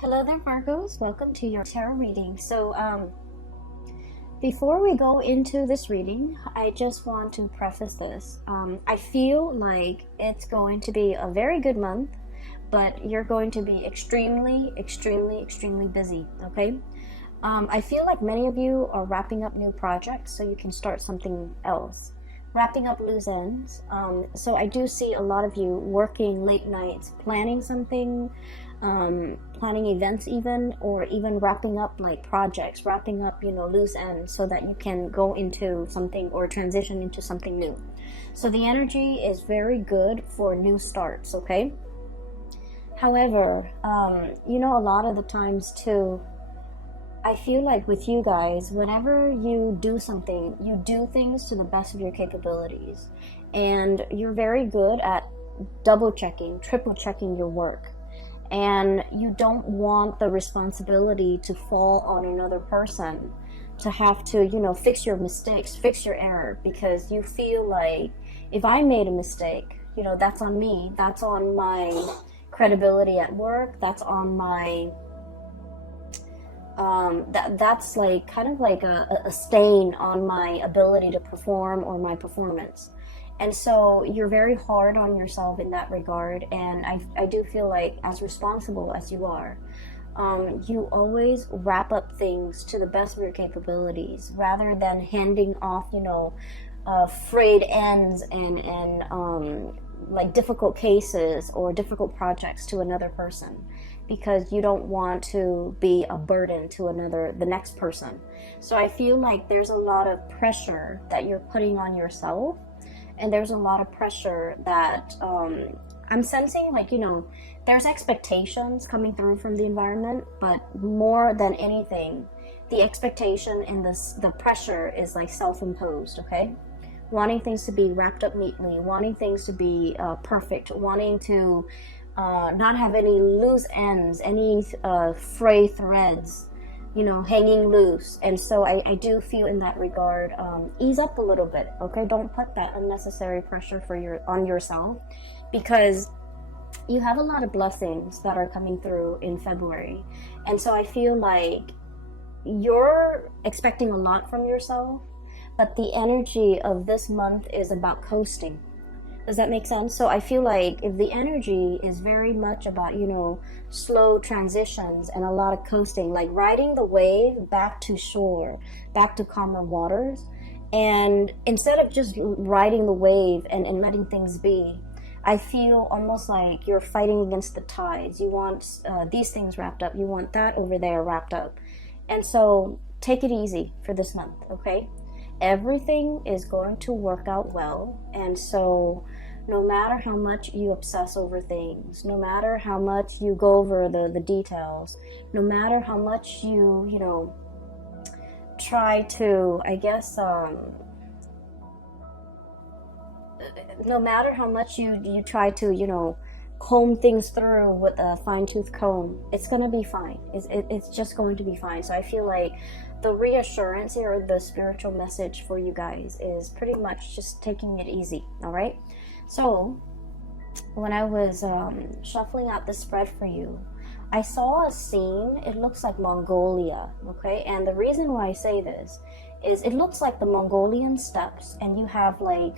Hello there, Virgos. Welcome to your tarot reading. Before we go into this reading, I just want to preface this. I feel like it's going to be a very good month, but you're going to be extremely busy, okay? I feel like many of you are wrapping up new projects so you can start something else. Wrapping up loose ends. So I do see a lot of you working late nights, planning something, planning events even, or even wrapping up like projects, wrapping up, loose ends so that you can go into something or transition into something new. So the energy is very good for new starts, okay? However, a lot of the times too, I feel like with you guys, whenever you do something, you do things to the best of your capabilities. And you're very good at double checking, triple checking your work. And you don't want the responsibility to fall on another person, to have to, fix your mistakes, fix your error, because you feel like if I made a mistake, that's on me, that's on my credibility at work, that's on my that's like kind of like a stain on my ability to perform or my performance. And so you're very hard on yourself in that regard. And I do feel like, as responsible as you are, you always wrap up things to the best of your capabilities rather than handing off, frayed ends and like difficult cases or difficult projects to another person, because you don't want to be a burden to the next person. So I feel like there's a lot of pressure that you're putting on yourself, and there's a lot of pressure that I'm sensing, like, there's expectations coming through from the environment, but more than anything, the expectation and the pressure is like self-imposed, okay? Wanting things to be wrapped up neatly, wanting things to be perfect, wanting to not have any loose ends, any fray threads, hanging loose. And so I do feel in that regard, ease up a little bit, okay? Don't put that unnecessary pressure on yourself, because you have a lot of blessings that are coming through in February. And so I feel like you're expecting a lot from yourself, but the energy of this month is about coasting. Does that make sense? So I feel like if the energy is very much about, slow transitions and a lot of coasting, like riding the wave back to shore, back to calmer waters, and instead of just riding the wave and letting things be, I feel almost like you're fighting against the tides. You want these things wrapped up. You want that over there wrapped up. And so take it easy for this month, okay? Everything is going to work out well. And so no matter how much you obsess over things, no matter how much you go over the details, no matter how much you try to, I guess, no matter how much you try to, comb things through with a fine-tooth comb, it's going to be fine. It's just going to be fine. So I feel like the reassurance here, or the spiritual message for you guys, is pretty much just taking it easy, all right? So when I was shuffling out the spread for you, I saw a scene. It looks like Mongolia, okay? And the reason why I say this is it looks like the Mongolian steppes, and you have like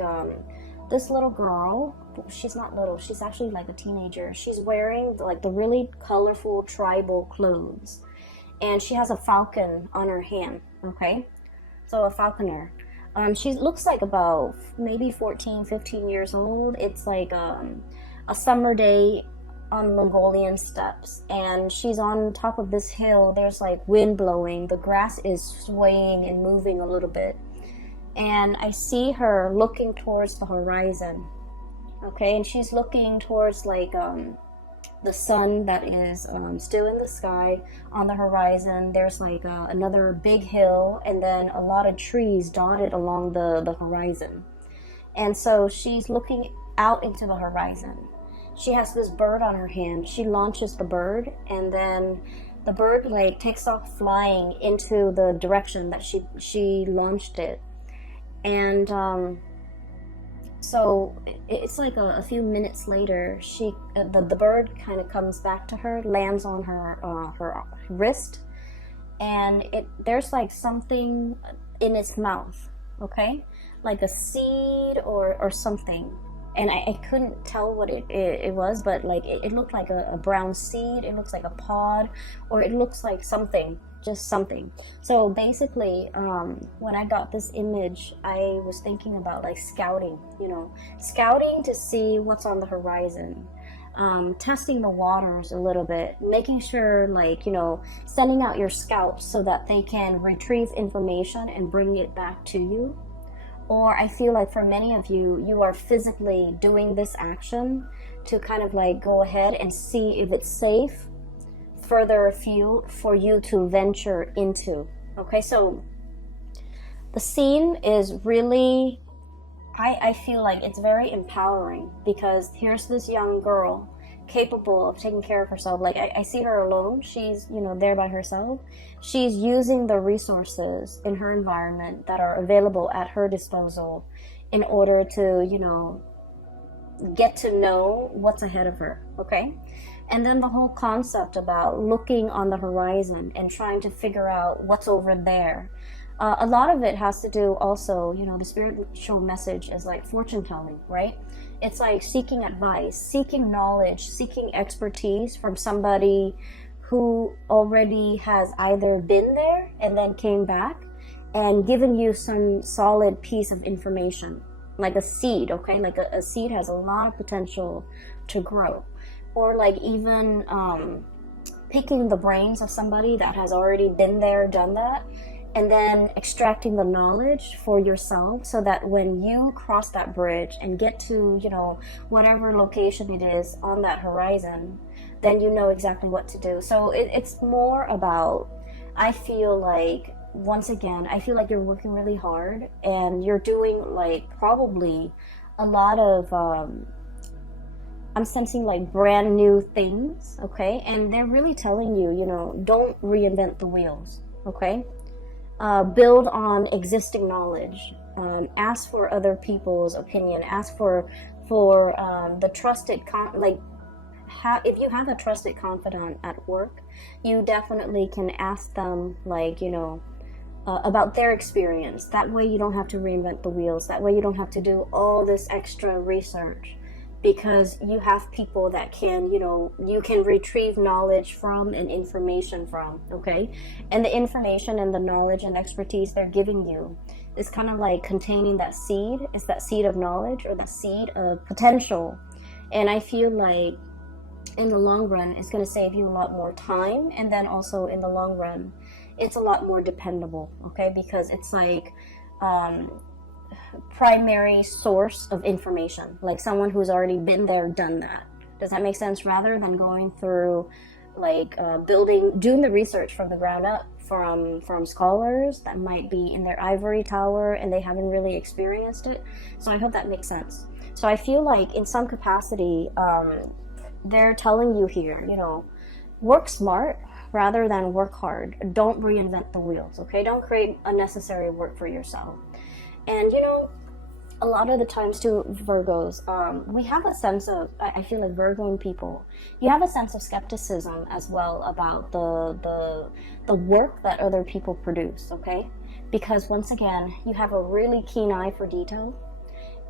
this little girl. She's not little, she's actually like a teenager. She's wearing like the really colorful tribal clothes, and she has a falcon on her hand, okay? So a falconer. She looks like about maybe 14, 15 years old. It's like a summer day on Mongolian steppes, and she's on top of this hill. There's like wind blowing. The grass is swaying and moving a little bit. And I see her looking towards the horizon, okay? And she's looking towards like the sun that is still in the sky. On the horizon there's like another big hill, and then a lot of trees dotted along the horizon. And so she's looking out into the horizon. She has this bird on her hand. She launches the bird, and then the bird like takes off flying into the direction that she launched it. And So it's like a few minutes later, the bird kind of comes back to her, lands on her wrist, and there's like something in its mouth, okay, like a seed or something. And I couldn't tell what it was, but like it looked like a brown seed, it looks like a pod, or it looks like something, just something. So basically, when I got this image, I was thinking about like scouting, scouting to see what's on the horizon, testing the waters a little bit, making sure, like, sending out your scouts so that they can retrieve information and bring it back to you. Or I feel like for many of you, you are physically doing this action to kind of like go ahead and see if it's safe further afield for you to venture into. Okay, so the scene is really, I feel like it's very empowering, because here's this young girl capable of taking care of herself. Like I see her alone. She's, there by herself. She's using the resources in her environment that are available at her disposal in order to, get to know what's ahead of her. Okay. And then the whole concept about looking on the horizon and trying to figure out what's over there. A lot of it has to do also, the spiritual message is like fortune telling, right? It's like seeking advice, seeking knowledge, seeking expertise from somebody who already has either been there and then came back and given you some solid piece of information, like a seed, okay? Like a seed has a lot of potential to grow. Or like even picking the brains of somebody that has already been there, done that, and then extracting the knowledge for yourself so that when you cross that bridge and get to, whatever location it is on that horizon, then you know exactly what to do. So it's more about, I feel like, once again, I feel like you're working really hard and you're doing like probably a lot of, I'm sensing like brand new things, okay? And they're really telling you, don't reinvent the wheels, okay? Build on existing knowledge. Ask for other people's opinion. Ask for the trusted if you have a trusted confidant at work, you definitely can ask them, like, about their experience. That way you don't have to reinvent the wheels. That way you don't have to do all this extra research, because you have people that can, you can retrieve knowledge from and information from, okay? And the information and the knowledge and expertise they're giving you is kind of like containing that seed. It's that seed of knowledge or the seed of potential. And I feel like in the long run, it's going to save you a lot more time. And then also in the long run, it's a lot more dependable, okay? Because it's like, primary source of information, like someone who's already been there, done that. Does that make sense? Rather than going through like doing the research from the ground up from scholars that might be in their ivory tower and they haven't really experienced it. So I hope that makes sense. So I feel like in some capacity, they're telling you here, work smart rather than work hard. Don't reinvent the wheels, okay? Don't create unnecessary work for yourself. And a lot of the times too, Virgos, we have a sense of, I feel like Virgoing people, you have a sense of skepticism as well about the work that other people produce, okay? Because once again, you have a really keen eye for detail.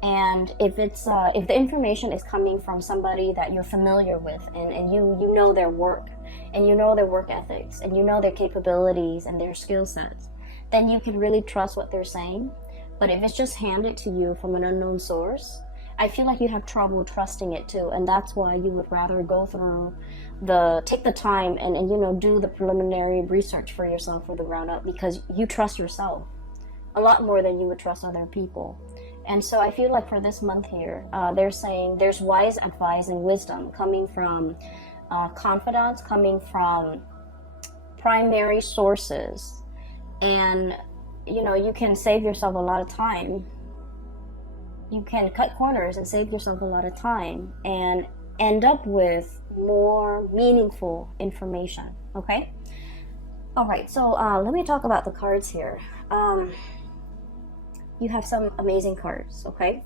And if the information is coming from somebody that you're familiar with, and you know their work, and you know their work ethics, and you know their capabilities and their skill sets, then you can really trust what they're saying. But if it's just handed to you from an unknown source, I feel like you have trouble trusting it too. And that's why you would rather go through take the time and do the preliminary research for yourself from the ground up, because you trust yourself a lot more than you would trust other people. And so I feel like for this month here, they're saying there's wise advice and wisdom coming from confidants, coming from primary sources. And you can save yourself a lot of time. You can cut corners and save yourself a lot of time and end up with more meaningful information, okay? All right, so let me talk about the cards here. You have some amazing cards, okay?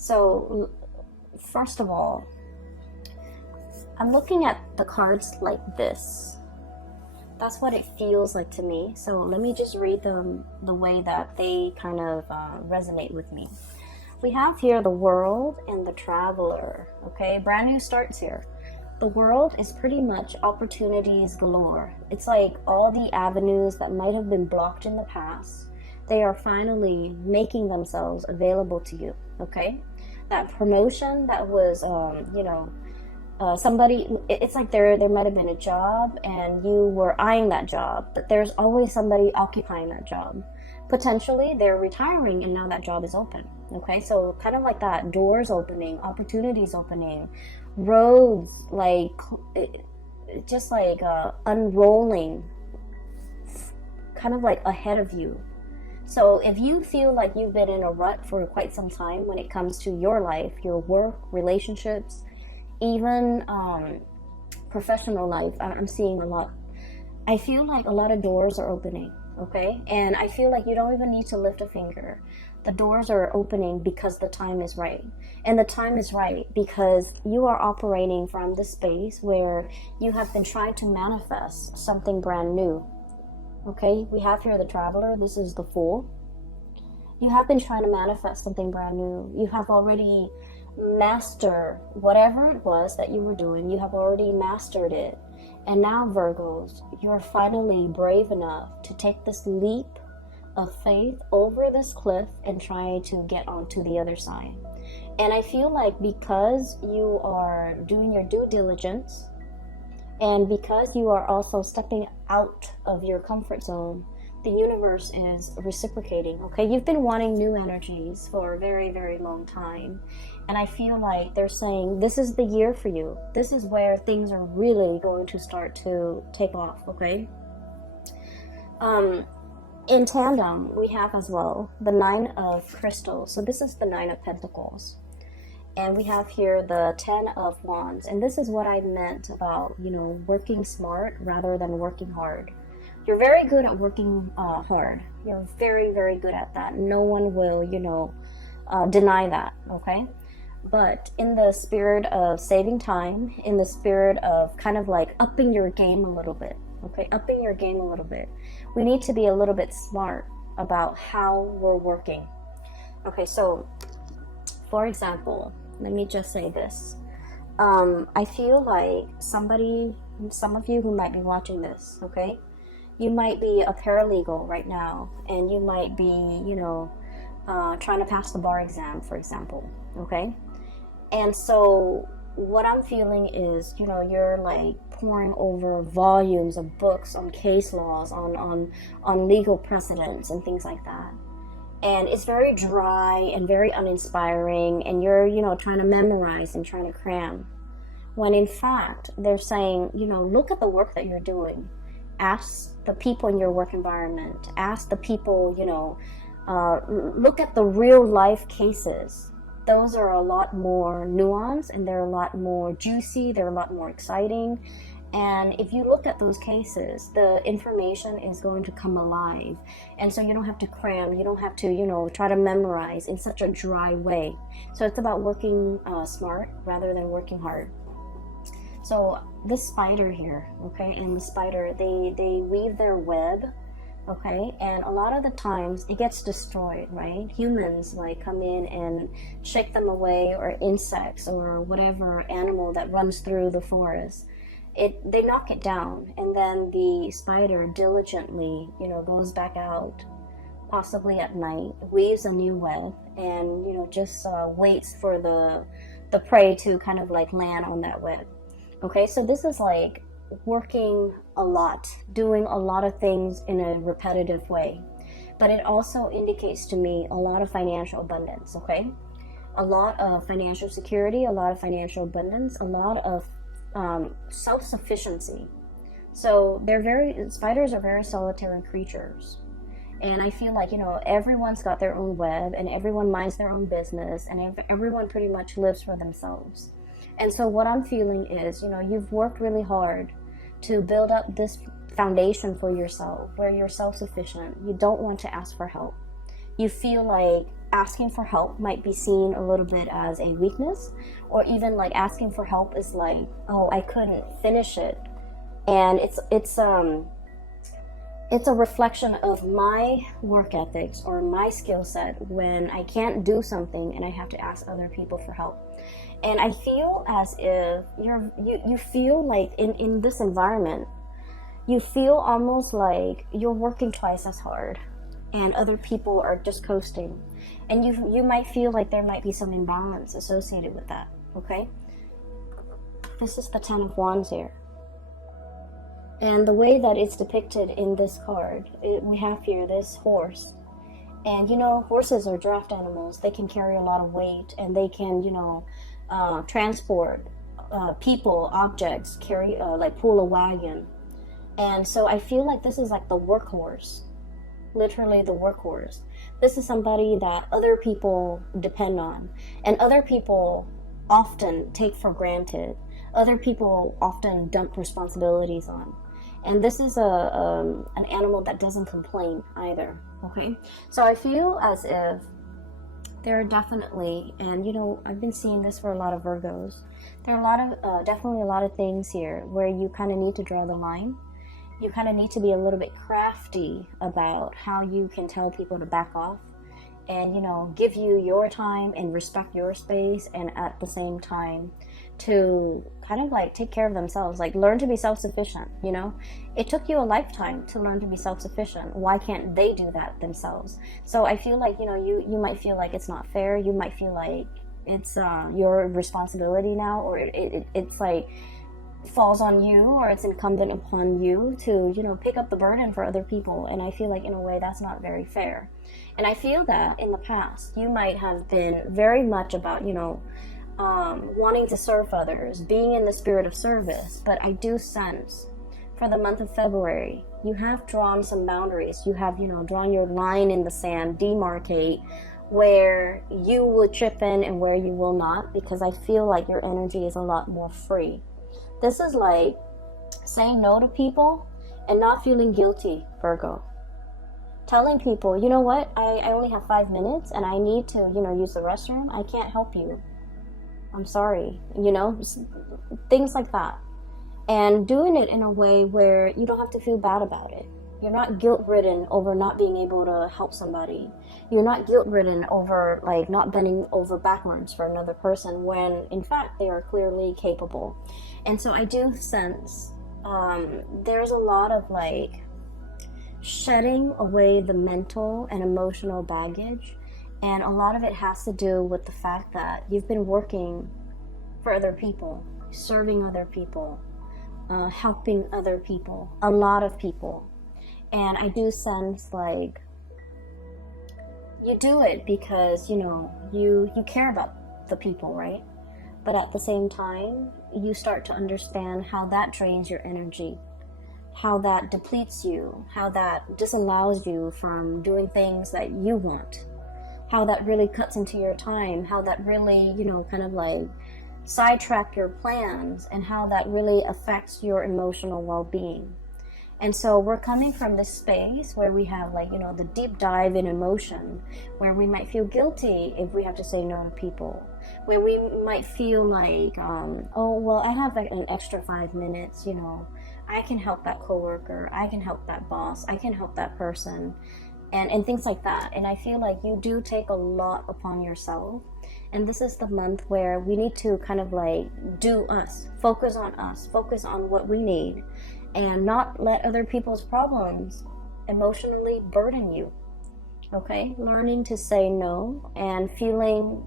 So, first of all, I'm looking at the cards like this. That's what it feels like to me. So let me just read them the way that they kind of resonate with me. We have here the World and the Traveler. Okay, brand new starts here. The World is pretty much opportunities galore. It's like all the avenues that might have been blocked in the past, they are finally making themselves available to you. Okay, that promotion that was, somebody, it's like there might have been a job and you were eyeing that job, but there's always somebody occupying that job. Potentially they're retiring and now that job is open. Okay, so kind of like that, doors opening, opportunities opening, roads like just like unrolling kind of like ahead of you. So if you feel like you've been in a rut for quite some time when it comes to your life, your work, relationships, even professional life, I'm seeing a lot. I feel like a lot of doors are opening, okay? And I feel like you don't even need to lift a finger. The doors are opening because the time is right. And the time is right because you are operating from the space where you have been trying to manifest something brand new. Okay, we have here the Traveler. This is the Fool. You have been trying to manifest something brand new. You have already mastered whatever it was that you were doing. You have already mastered it. And now, Virgos, you're finally brave enough to take this leap of faith over this cliff and try to get onto the other side. And I feel like because you are doing your due diligence, and because you are also stepping out of your comfort zone, the universe is reciprocating, okay? You've been wanting new energies for a very, very long time. And I feel like they're saying, this is the year for you. This is where things are really going to start to take off, okay? In tandem, we have as well the Nine of Crystals. So this is the Nine of Pentacles. And we have here the Ten of Wands. And this is what I meant about, working smart rather than working hard. You're very good at working hard. You're very, very good at that. No one will, deny that, okay? But in the spirit of saving time, in the spirit of kind of like upping your game a little bit, okay? Upping your game a little bit. We need to be a little bit smart about how we're working. Okay, so, for example, let me just say this. I feel like some of you who might be watching this, okay? You might be a paralegal right now, and you might be, trying to pass the bar exam, for example, okay? And so what I'm feeling is, you're like pouring over volumes of books on case laws, on legal precedents and things like that. And it's very dry and very uninspiring, and you're, trying to memorize and trying to cram. When in fact, they're saying, look at the work that you're doing. Ask the people in your work environment. Ask the people, look at the real life cases. Those are a lot more nuanced, and they're a lot more juicy. They're a lot more exciting. And if you look at those cases, the information is going to come alive. And so you don't have to cram. You don't have to, try to memorize in such a dry way. So it's about working smart rather than working hard. So this spider here, okay, and the spider, they weave their web, okay, and a lot of the times it gets destroyed, right? Humans like come in and shake them away, or insects or whatever animal that runs through the forest. They knock it down, and then the spider diligently, goes back out, possibly at night, weaves a new web, and just waits for the prey to kind of like land on that web. Okay, so this is like working a lot, doing a lot of things in a repetitive way. But it also indicates to me a lot of financial abundance, okay? A lot of financial security, a lot of financial abundance, a lot of self-sufficiency. So spiders are very solitary creatures. And I feel like, everyone's got their own web, and everyone minds their own business, and everyone pretty much lives for themselves. And so what I'm feeling is, you've worked really hard to build up this foundation for yourself where you're self-sufficient. You don't want to ask for help. You feel like asking for help might be seen a little bit as a weakness, or even like asking for help is like, oh, I couldn't finish it. And it's a reflection of my work ethics or my skill set when I can't do something and I have to ask other people for help. And I feel as if you feel like in this environment, you feel almost like you're working twice as hard and other people are just coasting. And you might feel like there might be some imbalance associated with that, okay? This is the Ten of Wands here. And the way that it's depicted in this card, we have here this horse. And, you know, horses are draft animals. They can carry a lot of weight and they can, you know, transport people, objects, carry, like pull a wagon. And so I feel like this is like the workhorse, literally the workhorse. This is somebody that other people depend on and other people often take for granted. Other people often dump responsibilities on. And this is an animal that doesn't complain either, okay? So I feel as if there are definitely, and you know, I've been seeing this for a lot of Virgos, there are a lot of, definitely a lot of things here where you kind of need to draw the line. You kind of need to be a little bit crafty about how you can tell people to back off and, you know, give you your time and respect your space, and at the same time to kind of like take care of themselves, like learn to be self-sufficient. You know, it took you a lifetime to learn to be self-sufficient. Why can't they do that themselves? So I feel like, you know, you might feel like it's not fair. You might feel like it's your responsibility now, or it's like falls on you, or it's incumbent upon you to, you know, pick up the burden for other people. And I feel like in a way that's not very fair. And I feel that in the past you might have been very much about, you know, wanting to serve others, being in the spirit of service. But I do sense for the month of February, you have drawn some boundaries. You have, you know, drawn your line in the sand, demarcate where you will chip in and where you will not, because I feel like your energy is a lot more free. This is like saying no to people and not feeling guilty, Virgo. Telling people, you know what, I only have 5 minutes and I need to, you know, use the restroom. I can't help you. I'm sorry. You know, things like that. And doing it in a way where you don't have to feel bad about it. You're not guilt-ridden over not being able to help somebody. You're not guilt-ridden over like not bending over backwards for another person when in fact they are clearly capable. And so I do sense there's a lot of like shedding away the mental and emotional baggage, and a lot of it has to do with the fact that you've been working for other people, serving other people, helping other people, a lot of people. And I do sense like you do it because, you know, you care about the people, right? But at the same time, you start to understand how that drains your energy, how that depletes you, how that disallows you from doing things that you want, how that really cuts into your time, how that really, you know, kind of like sidetrack your plans, and how that really affects your emotional well-being. And so we're coming from this space where we have like, you know, the deep dive in emotion, where we might feel guilty if we have to say no to people, where we might feel like, oh, well, I have like an extra 5 minutes, you know, I can help that coworker, I can help that boss, I can help that person, and things like that. And I feel like you do take a lot upon yourself. And this is the month where we need to kind of like do us, focus on what we need, and not let other people's problems emotionally burden you. Okay? Learning to say no and feeling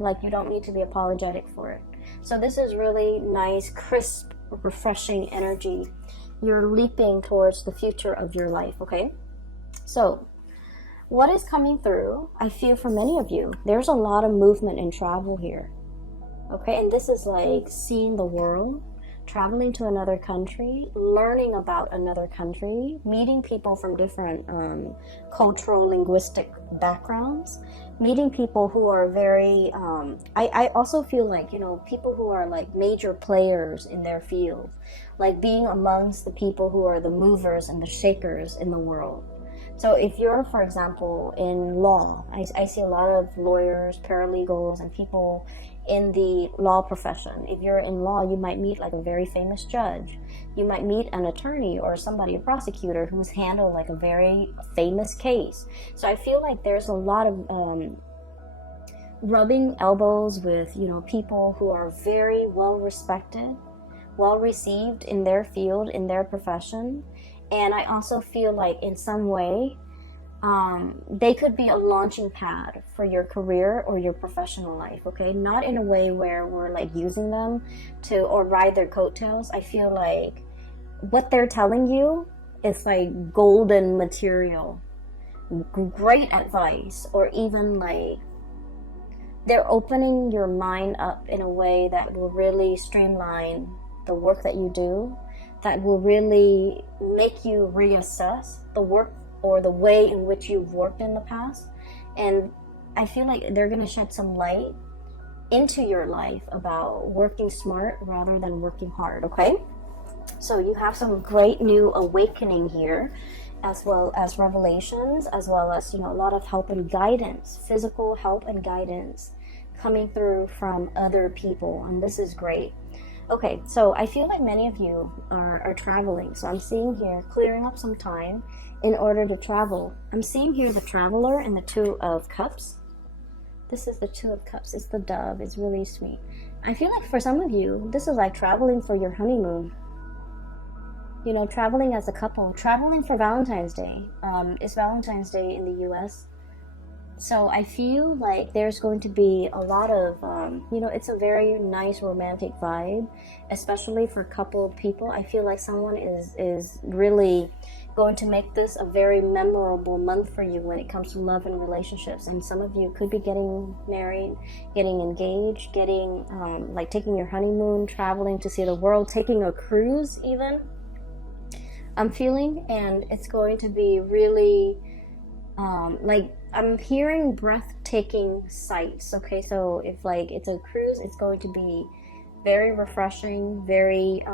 like you don't need to be apologetic for it. So this is really nice, crisp, refreshing energy. You're leaping towards the future of your life, okay? So what is coming through, I feel for many of you, there's a lot of movement and travel here. Okay? And this is like seeing the world, traveling to another country, learning about another country, meeting people from different cultural, linguistic backgrounds, meeting people who are very, I also feel like, you know, people who are like major players in their field, like being amongst the people who are the movers and the shakers in the world. So if you're, for example, in law, I see a lot of lawyers, paralegals, and people in the law profession. If you're in law, you might meet like a very famous judge. You might meet an attorney or somebody, a prosecutor, who's handled like a very famous case. So I feel like there's a lot of rubbing elbows with, you know, people who are very well respected, well received in their field, in their profession. And I also feel like in some way, they could be a launching pad for your career or your professional life, okay? Not in a way where we're like using them to, or ride their coattails. I feel like what they're telling you is like golden material, great advice, or even like they're opening your mind up in a way that will really streamline the work that you do, that will really make you reassess the work or the way in which you've worked in the past. And I feel like they're going to shed some light into your life about working smart rather than working hard, okay? So you have some great new awakening here, as well as revelations, as well as, you know, a lot of help and guidance, physical help and guidance coming through from other people, and this is great. Okay, so I feel like many of you are traveling. So I'm seeing here clearing up some time in order to travel. I'm seeing here the Traveler and the Two of Cups. This is the Two of Cups. It's the dove. It's really sweet. I feel like for some of you, this is like traveling for your honeymoon. You know, traveling as a couple. Traveling for Valentine's Day. It's Valentine's Day in the US. So I feel like there's going to be a lot of, you know, it's a very nice romantic vibe, especially for coupled people. I feel like someone is really going to make this a very memorable month for you when it comes to love and relationships. And some of you could be getting married, getting engaged, getting, like taking your honeymoon, traveling to see the world, taking a cruise even, I'm feeling. And it's going to be really, like, I'm hearing breathtaking sights, okay? So if like it's a cruise, it's going to be very refreshing, very,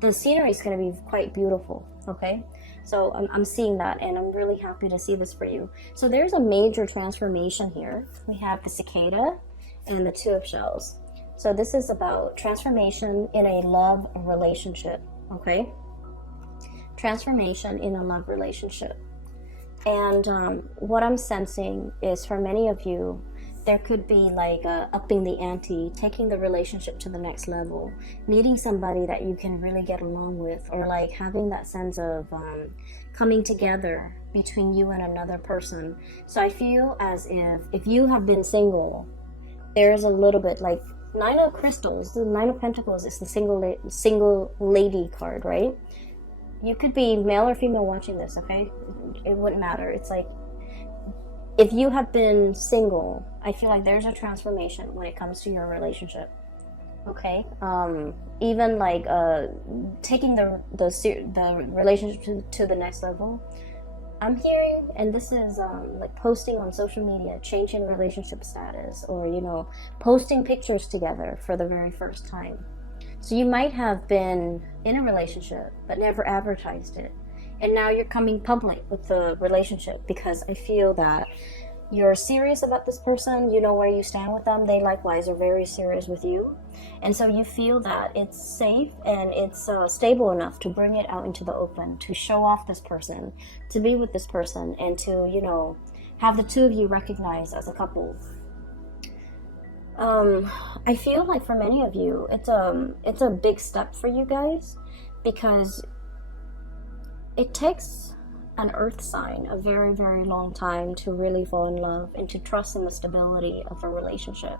the scenery is going to be quite beautiful, okay? So I'm seeing that, and I'm really happy to see this for you. So there's a major transformation here. We have the cicada and the Two of Shells. So this is about transformation in a love relationship, okay? Transformation in a love relationship. And what I'm sensing is for many of you, there could be like upping the ante, taking the relationship to the next level, meeting somebody that you can really get along with, or like having that sense of coming together between you and another person. So I feel as if you have been single, there's a little bit like Nine of Crystals, the Nine of Pentacles is the single lady card, right? You could be male or female watching this, okay? It wouldn't matter. It's like, if you have been single, I feel like there's a transformation when it comes to your relationship, okay? Even like taking the relationship to the next level. I'm hearing, and this is like posting on social media, changing relationship status, or, you know, posting pictures together for the very first time. So you might have been in a relationship but never advertised it, and now you're coming public with the relationship because I feel that you're serious about this person, you know where you stand with them, they likewise are very serious with you, and so you feel that it's safe and it's stable enough to bring it out into the open, to show off this person, to be with this person, and to, you know, have the two of you recognized as a couple. I feel like for many of you, it's a big step for you guys, because it takes an earth sign a very, very long time to really fall in love and to trust in the stability of a relationship.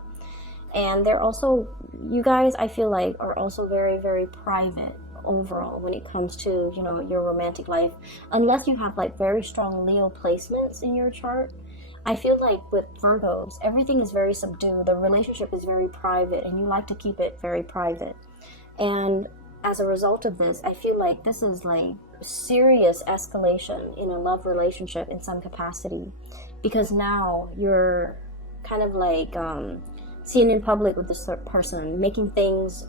And they're also, you guys, I feel like, are also very, very private overall when it comes to, you know, your romantic life, unless you have like very strong Leo placements in your chart. I feel like with Virgos, everything is very subdued. The relationship is very private, and you like to keep it very private. And as a result of this, I feel like this is like serious escalation in a love relationship in some capacity, because now you're kind of like seen in public with this person, making things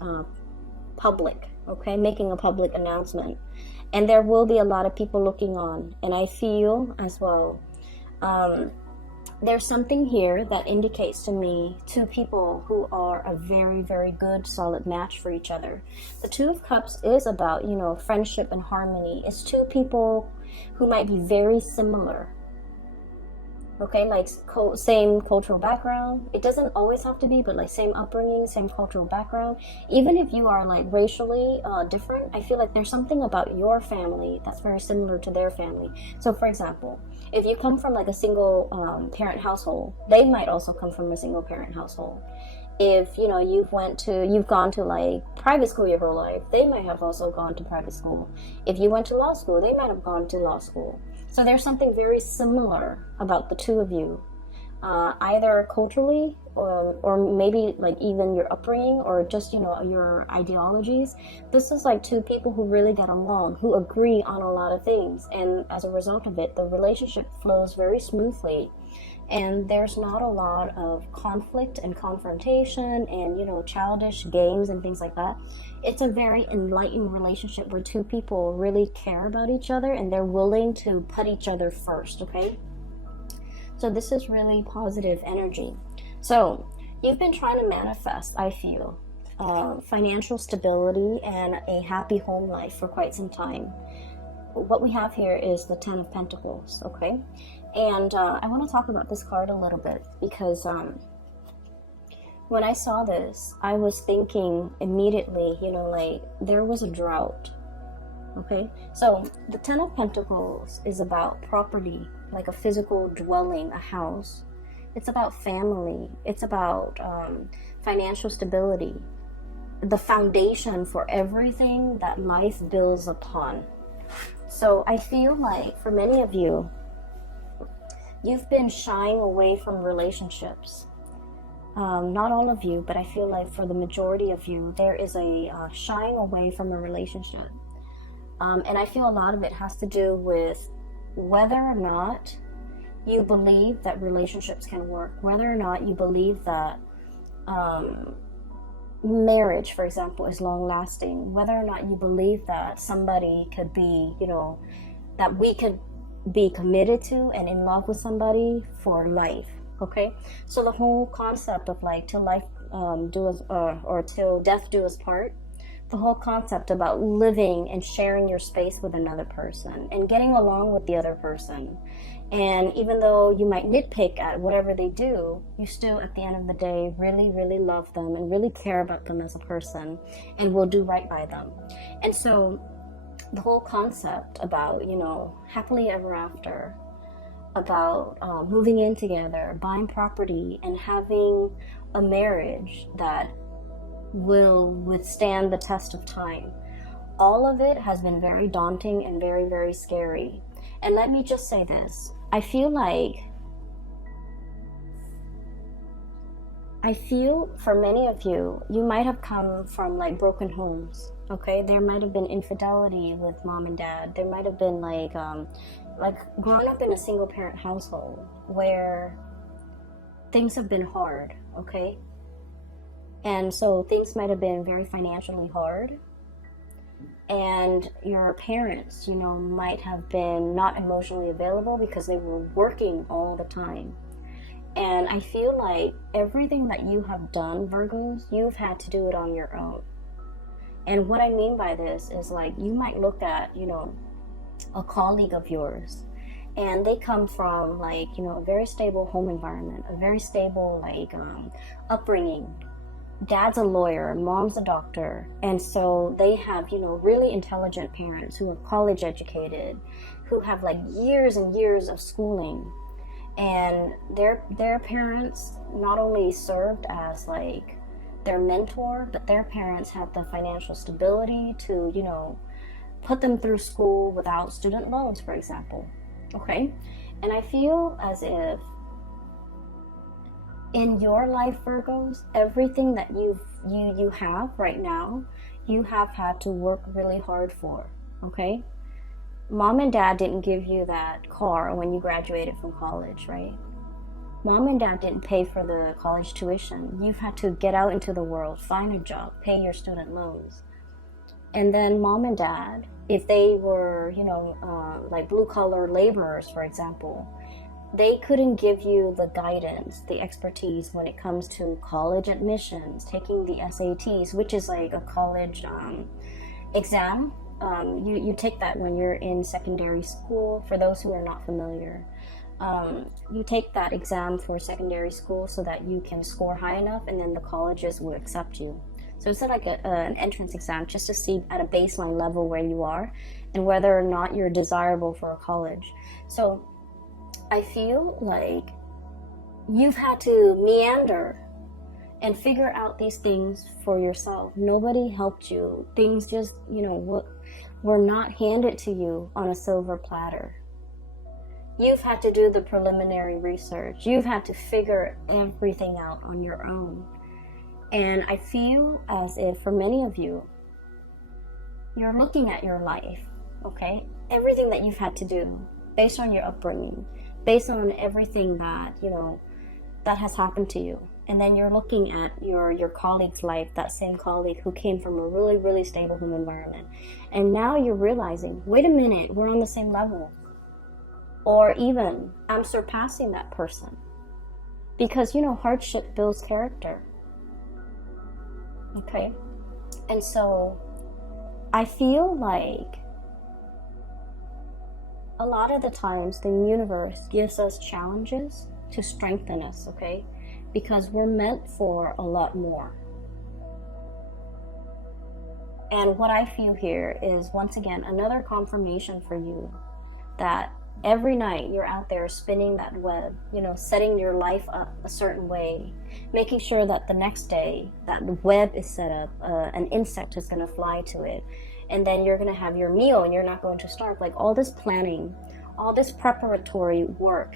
public, okay, making a public announcement. And there will be a lot of people looking on. And I feel as well, um, there's something here that indicates to me two people who are a very, very good, solid match for each other. The Two of Cups is about, you know, friendship and harmony. It's two people who might be very similar. Okay, like same cultural background. It doesn't always have to be, but like same upbringing, same cultural background. Even if you are like racially different, I feel like there's something about your family that's very similar to their family. So, for example, if you come from like a single parent household, they might also come from a single parent household. If you know you've gone to like private school your whole life, they might have also gone to private school. If you went to law school, they might have gone to law school. So there's something very similar about the two of you, either culturally or maybe like even your upbringing or just, you know, your ideologies. This is like two people who really get along, who agree on a lot of things. And as a result of it, the relationship flows very smoothly. And there's not a lot of conflict and confrontation and, you know, childish games and things like that. It's a very enlightened relationship where two people really care about each other and they're willing to put each other first, okay? So this is really positive energy. So you've been trying to manifest, I feel, financial stability and a happy home life for quite some time. What we have here is the Ten of Pentacles, okay? And I want to talk about this card a little bit because when I saw this, I was thinking immediately, you know, like there was a drought, okay? So the Ten of Pentacles is about property, like a physical dwelling, a house. It's about family. It's about financial stability, the foundation for everything that life builds upon. So I feel like for many of you, you've been shying away from relationships. Not all of you, but I feel like for the majority of you, there is a shying away from a relationship. And I feel a lot of it has to do with whether or not you believe that relationships can work, whether or not you believe that marriage, for example, is long lasting, whether or not you believe that somebody could be, you know, that we could be committed to and in love with somebody for life. Okay, so the whole concept of like till life do us or till death do us part, the whole concept about living and sharing your space with another person and getting along with the other person, and even though you might nitpick at whatever they do, you still at the end of the day really, really love them and really care about them as a person and will do right by them. And so the whole concept about, you know, happily ever after, about moving in together, buying property, and having a marriage that will withstand the test of time. All of it has been very daunting and very, very scary. And let me just say this. I feel for many of you, you might have come from like broken homes. Okay, there might have been infidelity with mom and dad. There might have been like growing up in a single parent household where things have been hard, okay? And so things might have been very financially hard. And your parents, you know, might have been not emotionally available because they were working all the time. And I feel like everything that you have done, Virgos, you've had to do it on your own. And what I mean by this is like you might look at, you know, a colleague of yours and they come from like, you know, a very stable home environment, a very stable like upbringing. Dad's a lawyer, mom's a doctor, and so they have, you know, really intelligent parents who are college educated, who have like years and years of schooling, and their parents not only served as like their mentor, but their parents had the financial stability to, you know, put them through school without student loans, for example. Okay, and I feel as if in your life, Virgos, everything that you have right now, you have had to work really hard for, okay? Mom and dad didn't give you that car when you graduated from college, right? Mom and dad didn't pay for the college tuition. You've had to get out into the world, find a job, pay your student loans. And then mom and dad, if they were, you know, like blue collar laborers, for example, they couldn't give you the guidance, the expertise when it comes to college admissions, taking the SATs, which is like a college exam. You take that when you're in secondary school. For those who are not familiar, you take that exam for secondary school so that you can score high enough, and then the colleges will accept you. So it's like an entrance exam just to see at a baseline level where you are and whether or not you're desirable for a college. So I feel like you've had to meander and figure out these things for yourself. Nobody helped you. Things just, you know, were not handed to you on a silver platter. You've had to do the preliminary research. You've had to figure everything out on your own. And I feel as if for many of you, you're looking at your life, okay? Everything that you've had to do based on your upbringing, based on everything that, you know, that has happened to you. And then you're looking at your colleague's life, that same colleague who came from a really, really stable home environment. And now you're realizing, wait a minute, we're on the same level. Or even, I'm surpassing that person. Because, you know, hardship builds character. Okay? And so, I feel like a lot of the times the universe gives us challenges to strengthen us, okay? Because we're meant for a lot more. And what I feel here is, once again, another confirmation for you that every night you're out there spinning that web, you know, setting your life up a certain way, making sure that the next day that the web is set up, an insect is going to fly to it, and then you're going to have your meal and you're not going to starve. Like all this planning, all this preparatory work,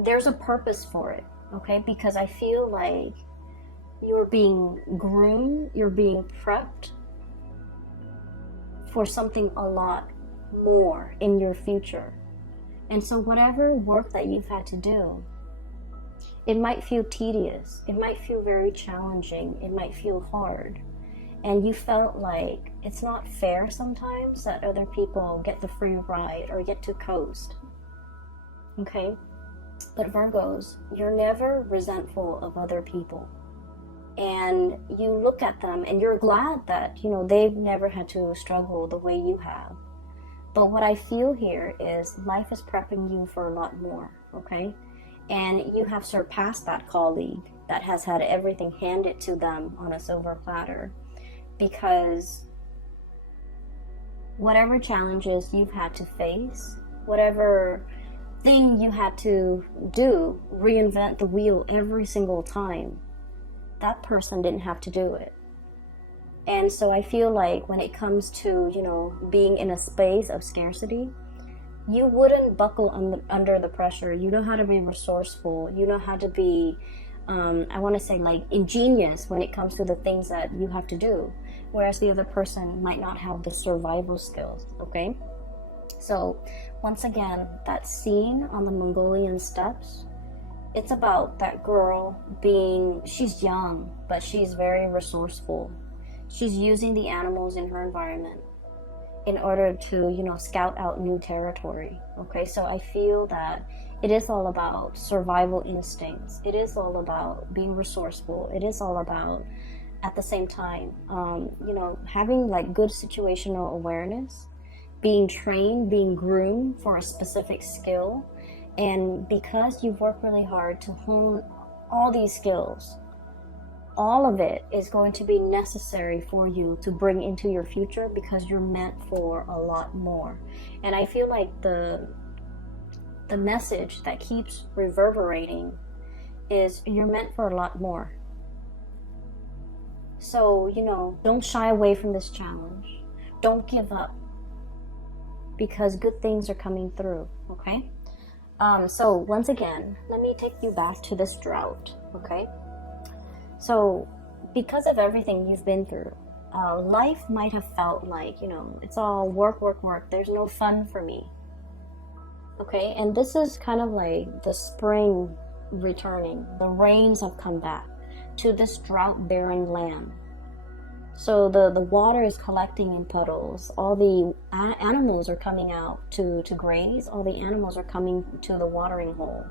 there's a purpose for it, okay? Because I feel like you're being groomed, you're being prepped for something a lot more in your future. And so whatever work that you've had to do, it might feel tedious, it might feel very challenging, it might feel hard, and you felt like it's not fair sometimes that other people get the free ride or get to coast, okay? But Virgos, you're never resentful of other people, and you look at them and you're glad that, you know, they've never had to struggle the way you have. But what I feel here is life is prepping you for a lot more, okay? And you have surpassed that colleague that has had everything handed to them on a silver platter, because whatever challenges you've had to face, whatever thing you had to do, reinvent the wheel every single time, that person didn't have to do it. And so I feel like when it comes to, you know, being in a space of scarcity, you wouldn't buckle under the pressure. You know how to be resourceful. You know how to be, I want to say, like, ingenious when it comes to the things that you have to do. Whereas the other person might not have the survival skills, okay? So, once again, that scene on the Mongolian steppes, it's about that girl being, she's young, but she's very resourceful. She's using the animals in her environment in order to, you know, scout out new territory, okay? So I feel that it is all about survival instincts. It is all about being resourceful. It is all about, at the same time, you know, having like good situational awareness, being trained, being groomed for a specific skill. And because you've worked really hard to hone all these skills, all of it is going to be necessary for you to bring into your future, because you're meant for a lot more. And I feel like the message that keeps reverberating is you're meant for a lot more. So, you know, don't shy away from this challenge. Don't give up, because good things are coming through, okay? So once again, let me take you back to this drought, okay? So because of everything you've been through, life might have felt like, you know, it's all work, work, work. There's no fun for me. Okay, and this is kind of like the spring returning. The rains have come back to this drought-barren land. So the water is collecting in puddles. All the animals are coming out to graze. All the animals are coming to the watering hole.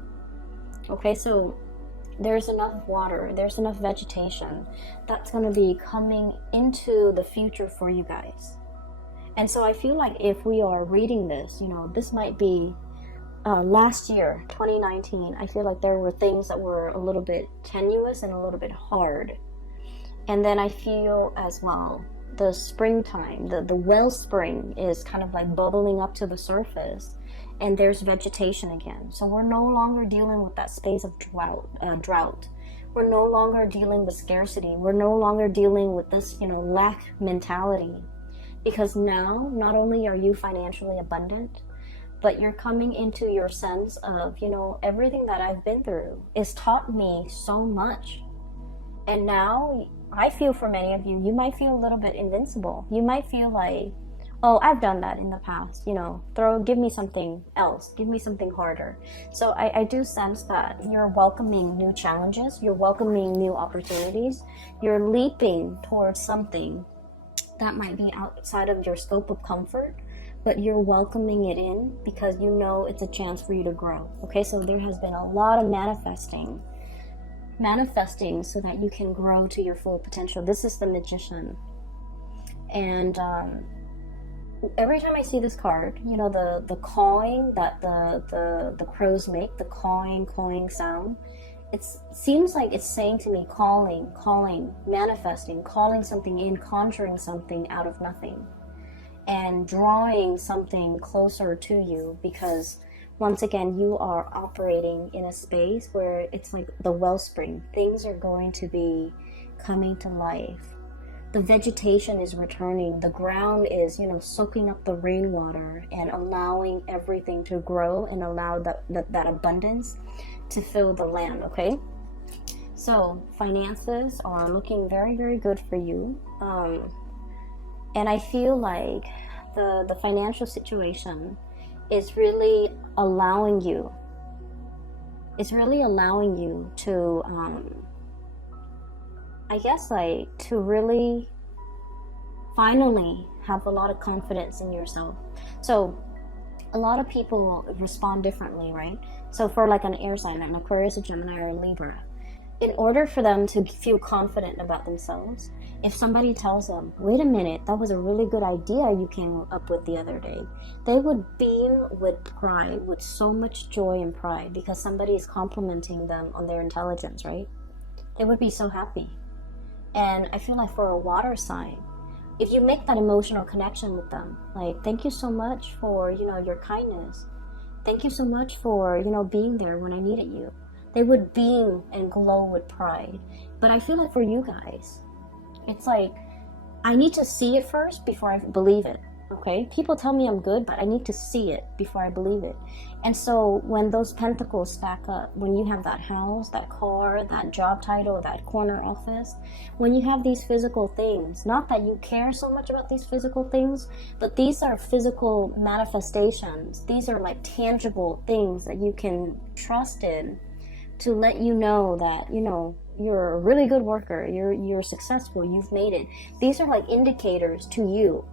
Okay, so there's enough water, there's enough vegetation that's going to be coming into the future for you guys. And so I feel like if we are reading this, you know, this might be last year, 2019, I feel like there were things that were a little bit tenuous and a little bit hard. And then I feel as well, the springtime, the wellspring is kind of like bubbling up to the surface, and there's vegetation again. So we're no longer dealing with that space of drought. We're no longer dealing with scarcity. We're no longer dealing with this, you know, lack mentality. Because now, not only are you financially abundant, but you're coming into your sense of, you know, everything that I've been through has taught me so much. And now, I feel for many of you, you might feel a little bit invincible. You might feel like, oh, I've done that in the past, you know, give me something else, give me something harder. So I do sense that you're welcoming new challenges, you're welcoming new opportunities, you're leaping towards something that might be outside of your scope of comfort, but you're welcoming it in because you know it's a chance for you to grow. Okay, so there has been a lot of manifesting so that you can grow to your full potential. This is the Magician. And every time I see this card, you know, the cawing that the crows make, the cawing sound, it seems like it's saying to me, calling, manifesting, calling something in, conjuring something out of nothing, and drawing something closer to you, because once again, you are operating in a space where it's like the wellspring. Things are going to be coming to life. The vegetation is returning. The ground is, you know, soaking up the rainwater and allowing everything to grow and allow that abundance to fill the land, okay? So finances are looking very, very good for you. And I feel like the financial situation is really allowing you to I guess like to really finally have a lot of confidence in yourself. So a lot of people respond differently, right? So for like an air sign, an Aquarius, a Gemini, or a Libra, in order for them to feel confident about themselves, if somebody tells them, wait a minute, that was a really good idea you came up with the other day, they would beam with pride, with so much joy and pride, because somebody is complimenting them on their intelligence, right? They would be so happy. And I feel like for a water sign, if you make that emotional connection with them, like, thank you so much for, you know, your kindness. Thank you so much for, you know, being there when I needed you. They would beam and glow with pride. But I feel like for you guys, it's like, I need to see it first before I believe it, okay? People tell me I'm good, but I need to see it before I believe it. And so when those pentacles stack up, when you have that house, that car, that job title, that corner office, when you have these physical things, not that you care so much about these physical things, but these are physical manifestations. These are like tangible things that you can trust in to let you know that, you know, you're a really good worker, you're successful, you've made it. These are like indicators to you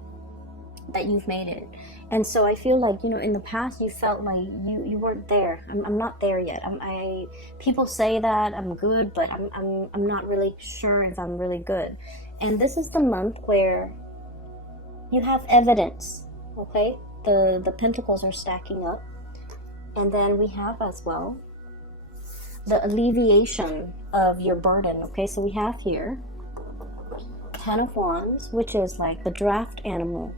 that you've made it. And so I feel like, you know, in the past you felt like you weren't there. I'm not there yet. People say that I'm good, but I'm not really sure if I'm really good. And this is the month where you have evidence, okay? The pentacles are stacking up. And then we have as well the alleviation of your burden, okay? So we have here 10 of Wands, which is like the draft animal.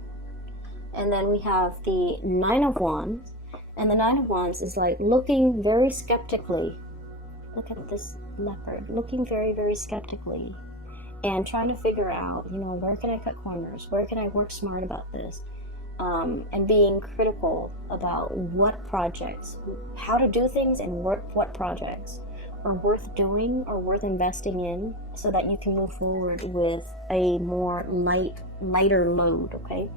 And then we have the 9 of Wands, and the 9 of Wands is like looking very skeptically. Look at this leopard, looking very, very skeptically and trying to figure out, you know, where can I cut corners? Where can I work smart about this? And being critical about what projects, how to do things, and what projects are worth doing or worth investing in, so that you can move forward with a more lighter load, okay?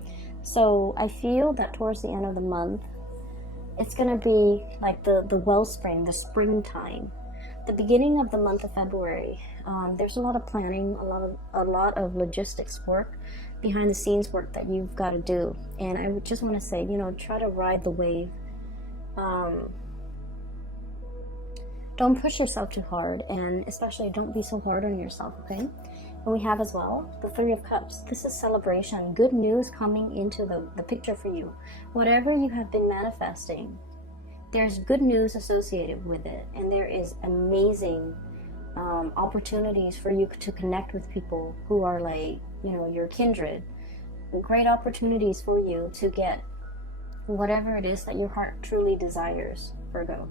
So I feel that towards the end of the month, it's going to be like the wellspring, the springtime. the beginning of the month of February, there's a lot of planning, a lot of logistics work, behind the scenes work that you've got to do. And I would just want to say, try to ride the wave. Don't push yourself too hard, and especially don't be so hard on yourself, okay? And we have as well the Three of Cups. This is celebration, good news coming into the picture for you. Whatever you have been manifesting, there's good news associated with it, and there is amazing opportunities for you to connect with people who are like, your kindred. Great opportunities for you to get whatever it is that your heart truly desires, Virgo.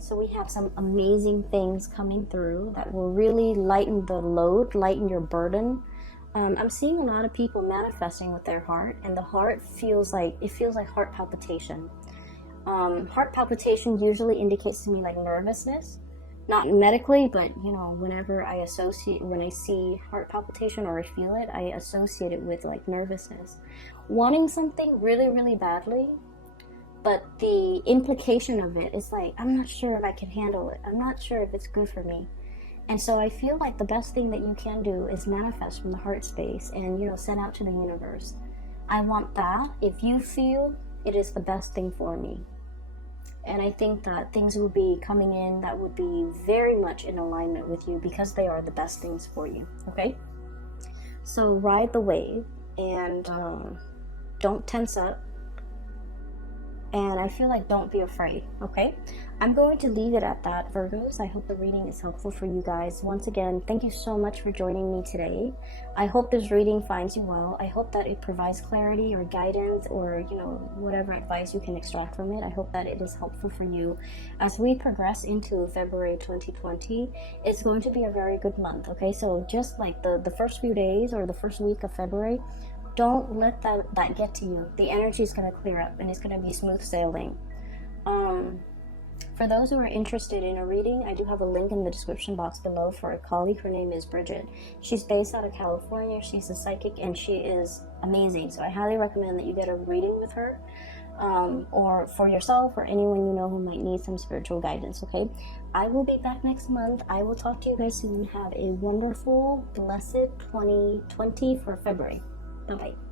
So we have some amazing things coming through that will really lighten the load, lighten your burden. I'm seeing a lot of people manifesting with their heart, and the heart feels like heart palpitation. Heart palpitation usually indicates to me like nervousness, not medically, but whenever when I see heart palpitation or I feel it, I associate it with like nervousness, wanting something really, really badly. But the implication of it is like, I'm not sure if I can handle it. I'm not sure if it's good for me. And so I feel like the best thing that you can do is manifest from the heart space and, send out to the universe. I want that. If you feel it is the best thing for me. And I think that things will be coming in that would be very much in alignment with you because they are the best things for you. Okay? So ride the wave and don't tense up. And I feel like don't be afraid, okay? I'm going to leave it at that, Virgos. I hope the reading is helpful for you guys. Once again, thank you so much for joining me today. I hope this reading finds you well. I hope that it provides clarity or guidance or, whatever advice you can extract from it. I hope that it is helpful for you. As we progress into February 2020, it's going to be a very good month, okay? So just like the first few days or the first week of February, don't let that get to you. The energy is going to clear up and it's going to be smooth sailing. For those who are interested in a reading, I do have a link in the description box below for a colleague. Her name is Bridget. She's based out of California. She's a psychic and she is amazing. So I highly recommend that you get a reading with her, or for yourself or anyone you know who might need some spiritual guidance, okay? I will be back next month. I will talk to you guys soon. Have a wonderful, blessed 2020 for February. Bye-bye.